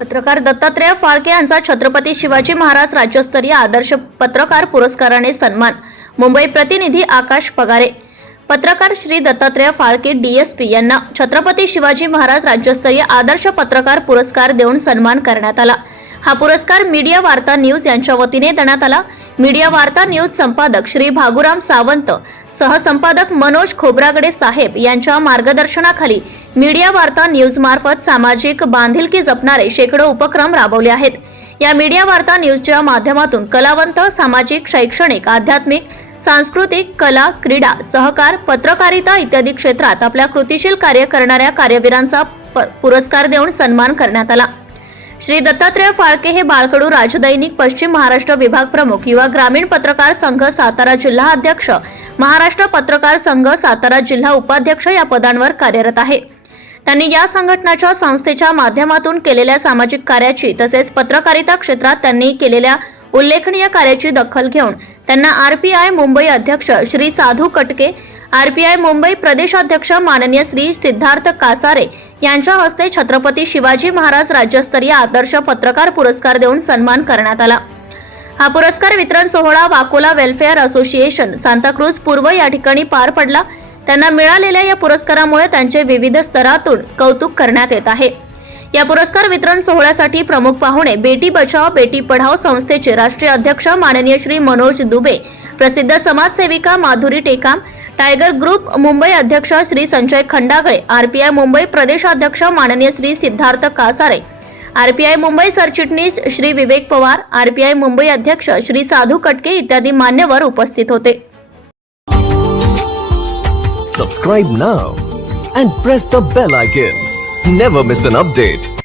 पत्रकार दत्तात्रय फाळके यांचा छत्रपती शिवाजी महाराज राज्यस्तरीय आदर्श पत्रकार पुरस्काराने सन्मान. मुंबई प्रतिनिधी आकाश पगारे. पत्रकार श्री दत्तात्रय फाळके डीएसपी यांना छत्रपती शिवाजी महाराज राज्यस्तरीय आदर्श पत्रकार पुरस्कार देऊन सन्मान करण्यात आला. हा पुरस्कार मीडिया वार्ता न्यूज यांच्या वतीने देण्यात आला. मीडिया वार्ता न्यूज संपादक श्री भागुराम सावंत सहसंपादक मनोज खोब्रागडे साहेब यांच्या मार्गदर्शनाखाली मीडिया वार्ता न्यूज मार्फत सामाजिक बांधिलकी जपणारे शेकडो उपक्रम राबवले आहेत. या मीडिया वार्ता न्यूजच्या माध्यमातून कलावंत सामाजिक शैक्षणिक आध्यात्मिक सांस्कृतिक कला क्रीडा सहकार पत्रकारिता इत्यादी क्षेत्रात आपल्या कृतीशील कार्य करणाऱ्या कार्यवीरांचा प- पुरस्कार देऊन सन्मान करण्यात आला. श्री दत्तात्रय फाळके हे बाळकडू राजदैनिक पश्चिम महाराष्ट्र विभाग प्रमुख युवा ग्रामीण पत्रकार संघ सातारा जिल्हा अध्यक्ष. महाराष्ट्र पत्रकार संघ सातारा जिल्हा उपाध्यक्ष या पदांवर कार्यरत आहे. त्यांनी या संघटनाच्या संस्थेच्या माध्यमातून केलेल्या सामाजिक कार्याची तसेच पत्रकारिता क्षेत्रात त्यांनी केलेल्या उल्लेखनीय कार्याची दखल घेऊन त्यांना आरपीआय मुंबई अध्यक्ष श्री साधू कटके आरपीआय मुंबई प्रदेशाध्यक्ष माननीय श्री सिद्धार्थ कासारे यांच्या हस्ते छत्रपती शिवाजी महाराज राज्यस्तरीय आदर्श पत्रकार पुरस्कार देऊन सन्मान करण्यात आला. हा पुरस्कार वितरण सोहळा वाकोला वेलफेअर असोसिएशन सांताक्रूज पूर्व या ठिकाणी पार पडला. त्यांना मिळालेल्या या पुरस्कारामुळे त्यांचे विविध स्तरातून कौतुक करण्यात येत आहे. या पुरस्कार वितरण सोहळ्यासाठी प्रमुख पाहुणे बेटी बचाव बेटी पढाव संस्थेचे राष्ट्रीय अध्यक्ष माननीय श्री मनोज दुबे प्रसिद्ध समाजसेविका माधुरी टेकाम टायगर ग्रुप मुंबई अध्यक्ष श्री संजय खंडागळे आरपीआय मुंबई प्रदेशाध्यक्ष माननीय श्री सिद्धार्थ कासारे आरपीआय मुंबई सरचिटणीस श्री विवेक पवार आरपीआय मुंबई अध्यक्ष श्री साधू कटके इत्यादी मान्यवर उपस्थित होते. Subscribe now and press the bell icon never miss an update